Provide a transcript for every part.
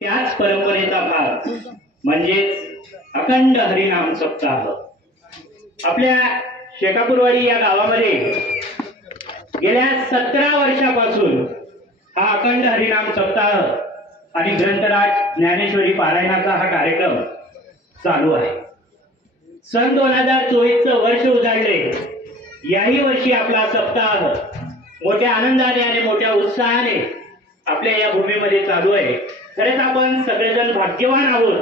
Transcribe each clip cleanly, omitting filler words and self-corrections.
त्याच परंपरेचा भाग म्हणजेच अखंड हरिनाम सप्ताह। आपल्या शेकापूरवाडी या गावामध्ये गेल्या 17 वर्षापासून हा अखंड हरिनाम सप्ताह आणि ग्रंथराज ज्ञानेश्वरी पारायणाचा हा कार्यक्रम चालू आहे। सन 2024 वर्ष उजाडले। याही वर्षी आपला सप्ताह मोठ्या आनंदाने आणि मोठ्या उत्साहाने आपल्या या भूमीमध्ये चालू आहे। खरंच आपण सगळेजण भाग्यवान आहोत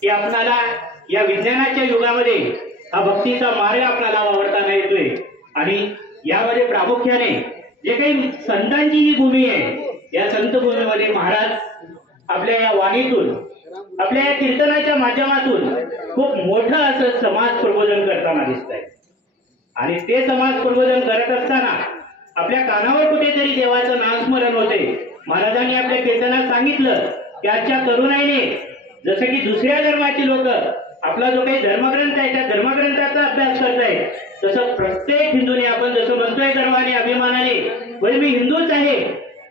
की आपल्याला या विज्ञानाच्या युगामध्ये हा भक्तीचा मार्ग आपल्याला वावरताना येतोय। आणि यामध्ये प्रामुख्याने जे काही संतांची जी भूमी आहे, या संत भूमीमध्ये महाराज आपल्या या वाणीतून, आपल्या या कीर्तनाच्या माध्यमातून खूप मोठं असं समाज प्रबोधन करताना दिसत आहे। आणि ते समाज प्रबोधन करत असताना आपल्या कानावर कुठेतरी देवाचं नामस्मरण होते। महाराजांनी आपल्या कीर्तनात सांगितलं की आजच्या तरुणाईने जसं की दुसऱ्या धर्माची लोक आपला जो काही धर्मग्रंथ आहे त्या धर्मग्रंथाचा अभ्यास करताय, तसं प्रत्येक हिंदूने आपण जसं म्हणतोय गर्वाने अभिमानाने मी हिंदूच आहे,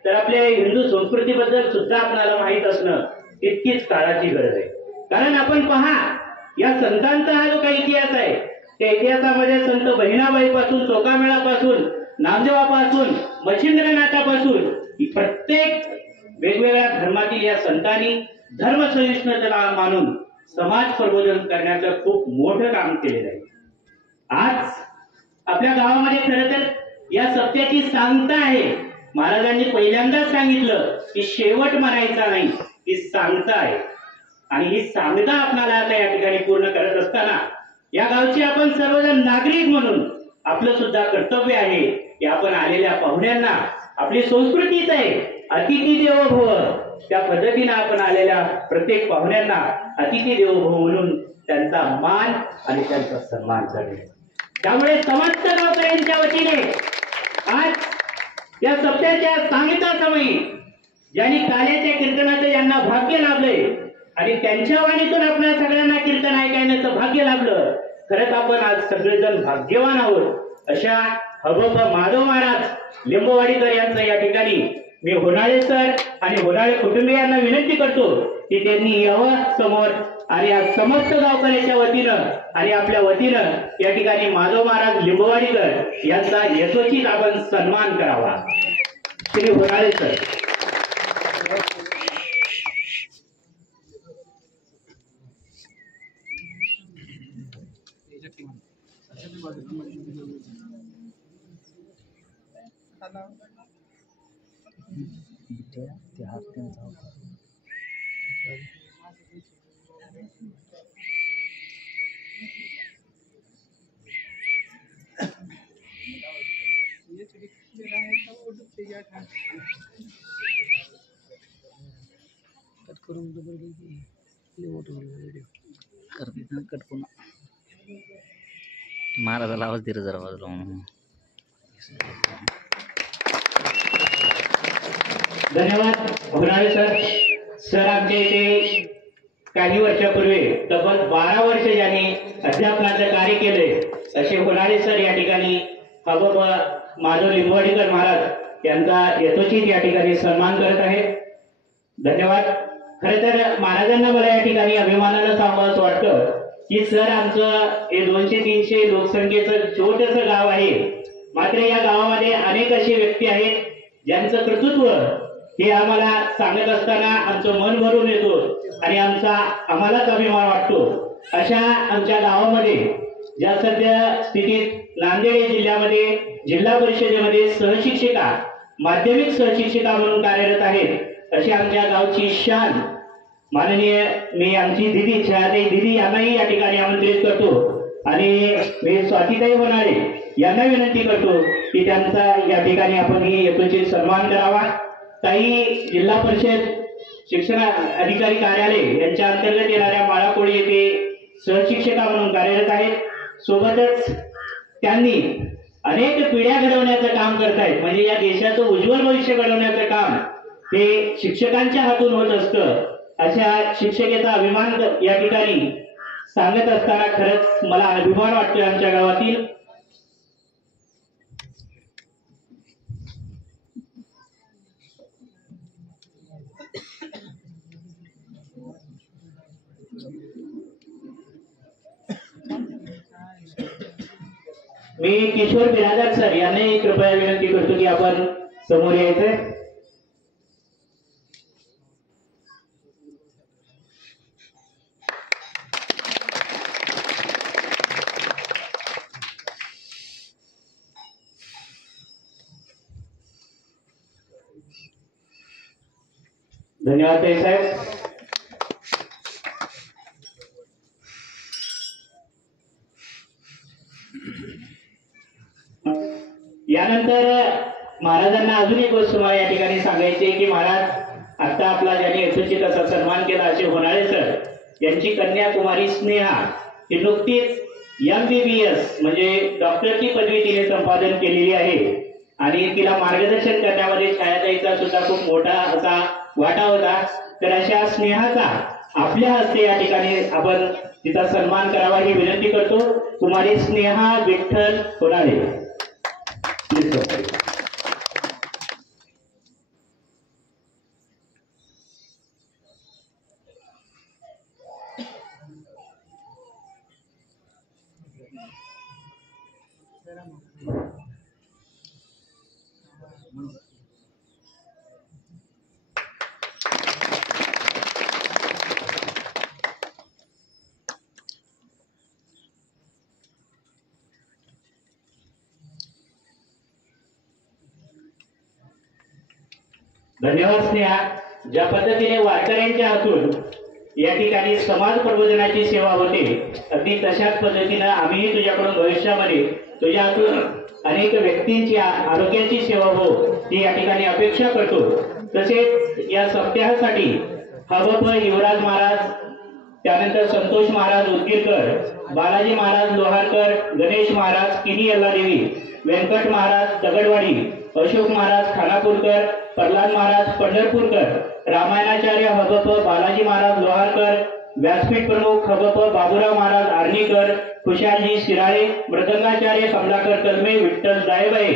तर आपल्या हिंदू संस्कृतीबद्दल सुद्धा आपल्याला माहित असणं तितकीच काळाची गरज आहे। कारण आपण पहा, या संतांचा हा जो काही इतिहास आहे त्या इतिहासामध्ये संत बहिणाबाईपासून, चोखामेळापासून, नामदेवापासून, मच्छिंद्रनाथापासून प्रत्येक वेगवेगळ्या धर्मातील या संतांनी धर्मसहिष्णुतेला मानून समाज प्रबोधन करण्याचं खूप मोठं काम केलेलं आहे। आज आपल्या गावामध्ये खरं तर या सत्याची सांगता आहे। महाराजांनी पहिल्यांदाच सांगितलं की शेवट म्हणायचा नाही, ही सांगता आहे। आणि ही सांगता आपल्याला आता या ठिकाणी पूर्ण करत असताना या गावचे आपण सर्वजण नागरिक म्हणून आपलं सुद्धा कर्तव्य आहे की आपण आलेल्या पाहुण्यांना, आपली संस्कृतीच आहे अतिथी देवो भव, त्या पद्धतीने आपण आलेल्या प्रत्येक पाहुण्यांना अतिथी देवो भव म्हणून त्यांचा मान आणि त्यांचा सन्मान करणे। त्यामुळे समस्त गावकऱ्यांच्या वतीने आज या सप्त्याच्या सांगता समयी ज्यांनी काल्याच्या कीर्तनाचं यांना भाग्य लाभले आणि त्यांच्या वाणीतून आपल्या सगळ्यांना कीर्तन ऐकण्याचं भाग्य लाभलं, खरंच आपण आज सगळेजण भाग्यवान आहोत। अशा हबप माधव महाराज लिंबवाडीकर यांचं या ठिकाणी मी होनाळे सर आणि होनाळे कुटुंबियांना विनंती करतो की त्यांनी यावं समोर आणि या समस्त गावकऱ्याच्या वतीनं आणि आपल्या वतीनं या ठिकाणी माधव महाराज लिंबवाडीकर यांचा यशोचित आपण सन्मान करावा। श्री होनाळे सर। महाराजाला आवाज दे रे जरा बाजूला म्हणून। धन्यवाद होनाळे सर। सर आमच्या इथे काही वर्षापूर्वी तब्बल 12 वर्ष ज्यांनी अध्यापनाचं कार्य केले असे होनाळे सर या ठिकाणी हबप माधव लिंबवाडीकर महाराज यांचा यथोचित या ठिकाणी सन्मान करत आहेत। धन्यवाद। खरं तर महाराजांना मला या ठिकाणी अभिमानानं सांगावंसं वाटतं की सर आमचं हे 200-300 लोकसंख्येचं छोटंसं गाव आहे, मात्र या गावामध्ये अनेक असे व्यक्ती आहेत ज्यांचं कर्तृत्व हे आम्हाला सांगत असताना आमचं मन भरून येतो आणि आम्हालाच अभिमान वाटतो। अशा आमच्या गावामध्ये ज्या सध्या स्थितीत नांदेड जिल्ह्यामध्ये जिल्हा परिषदेमध्ये सहशिक्षिका, माध्यमिक सहशिक्षिका म्हणून कार्यरत आहेत, अशी आमच्या गावची शान माननीय मी आमची दिदी छायाताई दिदी यांनाही या ठिकाणी आमंत्रित करतो आणि मी स्वातीताई होनाळे यांना विनंती करतो की त्यांचा या ठिकाणी आपण ही यथोचित सन्मान करावा। ताई जिल्हा परिषद शिक्षण अधिकारी कार्यालय यांच्या अंतर्गत येणाऱ्या माळाकोळी येथे सहशिक्षिका म्हणून कार्यरत आहेत। सोबतच त्यांनी अनेक पिढ्या घडवण्याचं काम करतायत, म्हणजे या देशाचं उज्ज्वल भविष्य घडवण्याचं काम हे शिक्षकांच्या हातून होत असतं। अशा शिक्षकेचा अभिमान या ठिकाणी सांगत असताना खरंच मला अभिमान वाटतोय आमच्या गावातील। मी किशोर बिरादर सर यांनाही कृपया विनंती करतो की आपण समोर यायचंय. धन्यवाद ताई साहेब. यानंतर महाराजांना अजून एक गोष्ट मला या ठिकाणी सांगायची आहे की महाराज आता आपला ज्यांनी यथोचित असा सन्मान केला असे होणारे सर यांची कन्या कुमारी स्नेहा ही नुकतीच MBBS म्हणजे डॉक्टरची पदवी तिने संपादन केलेली आहे आणि तिला मार्गदर्शन करण्यामध्ये छायाताईचा सुद्धा खूप मोठा असा वाटा होता. तर अशा स्नेहाचा आपल्या हस्ते या ठिकाणी आपण तिचा सन्मान करावा ही विनंती करतो. कुमारी स्नेहा विठ्ठल होणारे. धन्यवाद स्नेहा. ज्या पद्धतीने वारकऱ्यांच्या हातून या ठिकाणी समाज प्रबोधनाची सेवा होते अगदी तशाच पद्धतीनं आम्हीही तुझ्याकडून भविष्यामध्ये तुझ्या हातून अनेक व्यक्तींची आरोग्याची सेवा हो ती या ठिकाणी अपेक्षा करतो. तसेच या सप्ताहासाठी हबप युवराज महाराज, त्यानंतर संतोष महाराज उदगीरकर, बालाजी महाराज लोहारकर, गणेश महाराज किनी यल्लादेवी, व्यंकट महाराज दगडवाडी, अशोक महाराज खानापूरकर, प्रल्हाद महाराज पंढरपूरकर, रामायणाचार्य हबप बालाजी महाराज लोहारकर, व्यासपीठ प्रमुख हबप बाबूराव महाराज आर्णीकर, खुशालजी शिराळे, मृदंगाचार्य कमलाकर कलमे, विठ्ठल दायबाई,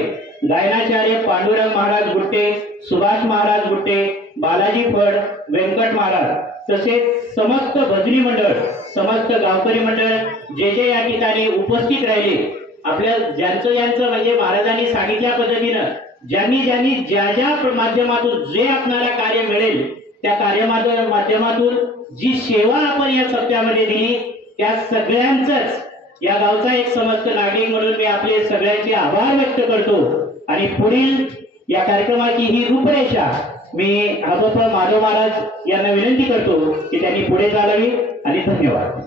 गायनाचार्य पांडुरंग महाराज गुट्टे, सुभाष महाराज गुट्टे, बालाजी फड, व्यंकट महाराज, तसेच समस्त भजनी मंडळ, समस्त गावकरी मंडळ जे जे या ठिकाणी उपस्थित राहिले, आपल्या ज्यांचं म्हणजे महाराजांनी सांगितल्या पद्धतीनं ज्यांनी ज्या ज्या माध्यमातून जे आपल्याला कार्य मिळेल त्या माध्यमातून जी सेवा आपण या सप्त्यामध्ये दिली त्या सगळ्यांचंच या गावचा एक समस्त नागरिक म्हणून मी आपले सगळ्यांचे आभार व्यक्त करतो. आणि पुढील या कार्यक्रमाची ही रूपरेषा मी हबप माधव महाराज यांना विनंती करतो की त्यांनी पुढे चालावी. आणि धन्यवाद.